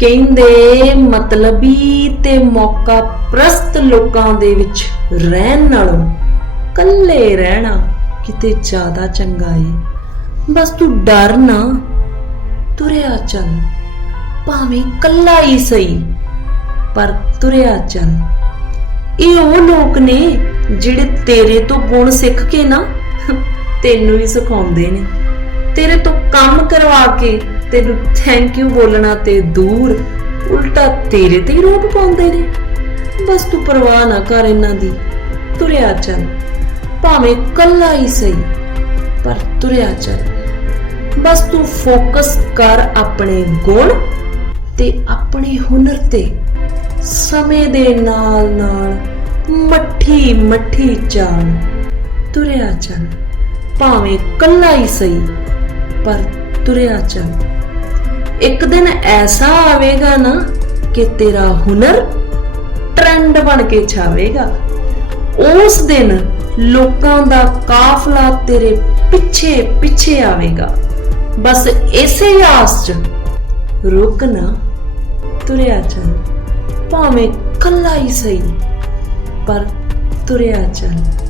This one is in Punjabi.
ਕਹਿੰਦੇ ਮਤਲਬੀ ਤੇ ਮੌਕਾ ਪ੍ਰਸਤ ਲੋਕਾਂ ਦੇ ਵਿੱਚ ਰਹਿਣ ਨਾਲੋਂ ਕੱਲੇ ਰਹਿਣਾ ਕਿਤੇ ਜ਼ਿਆਦਾ ਚੰਗਾ ਏ। ਬਸ ਤੂੰ ਡਰ ਨਾ, ਤੁਰਿਆ ਚੱਲ, ਭਾਵੇਂ ਕੱਲਾ ਹੀ ਸਹੀ, ਪਰ ਤੁਰਿਆ ਚੱਲ। ਇਹ ਉਹ ਲੋਕ ਨੇ ਜਿਹੜੇ ਤੇਰੇ ਤੋਂ ਗੁਣ ਸਿੱਖ ਕੇ ਨਾ ਤੈਨੂੰ ਹੀ ਸਿਖਾਉਂਦੇ ਨੇ। ਤੇਰੇ ਤੋਂ ਕੰਮ ਕਰਵਾ ਕੇ ਤੈਨੂੰ ਥੈਂਕ ਯੂ ਬੋਲਣਾ ਤੇ ਦੂਰ, ਉਲਟਾ ਤੇਰੇ ਤੇ ਹੀ ਰੋਪ ਪਾਉਂਦੇ ਨੇ। ਬਸ ਤੂੰ ਪਰਵਾਹ ਨਾ ਕਰ ਇਹਨਾਂ ਦੀ, ਤੁਰਿਆ ਚੱਲ। ਭਾਵੇਂ ਕੱਲਾ ਹੀ ਸਹੀ, ਪਰ ਤੁਰਿਆ ਚੱਲ। ਬਸ ਤੂੰ ਫੋਕਸ ਕਰ ਆਪਣੇ ਗੁਣ ਤੇ ਆਪਣੇ ਹੁਨਰ ਤੇ। ਸਮੇਂ ਦੇ ਨਾਲ ਨਾਲ ਮੱਠੀ ਮੱਠੀ ਚਾਲ ਤੁਰਿਆ ਚੱਲ। ਭਾਵੇਂ ਕੱਲਾ ਹੀ ਸਹੀ, ਪਰ ਤੁਰਿਆ ਚੱਲ। ਇੱਕ ਦਿਨ ਐਸਾ ਆਵੇਗਾ ਨਾ ਕਿ ਤੇਰਾ ਹੁਨਰ ਟ੍ਰੈਂਡ ਬਣ ਕੇ ਛਾਵੇਗਾ ਉਸ ਦਿਨ ਲੋਕਾਂ ਦਾ ਕਾਫਲਾ ਤੇਰੇ ਪਿੱਛੇ ਪਿੱਛੇ ਆਵੇਗਾ। ਬਸ ਇਸੇ ਆਸ 'ਚ ਰੁਕ ਨਾ, ਤੁਰਿਆ ਚੱਲ। ਭਾਵੇਂ ਕੱਲਾ ਹੀ ਸਹੀ, ਪਰ ਤੁਰਿਆ ਚੱਲ।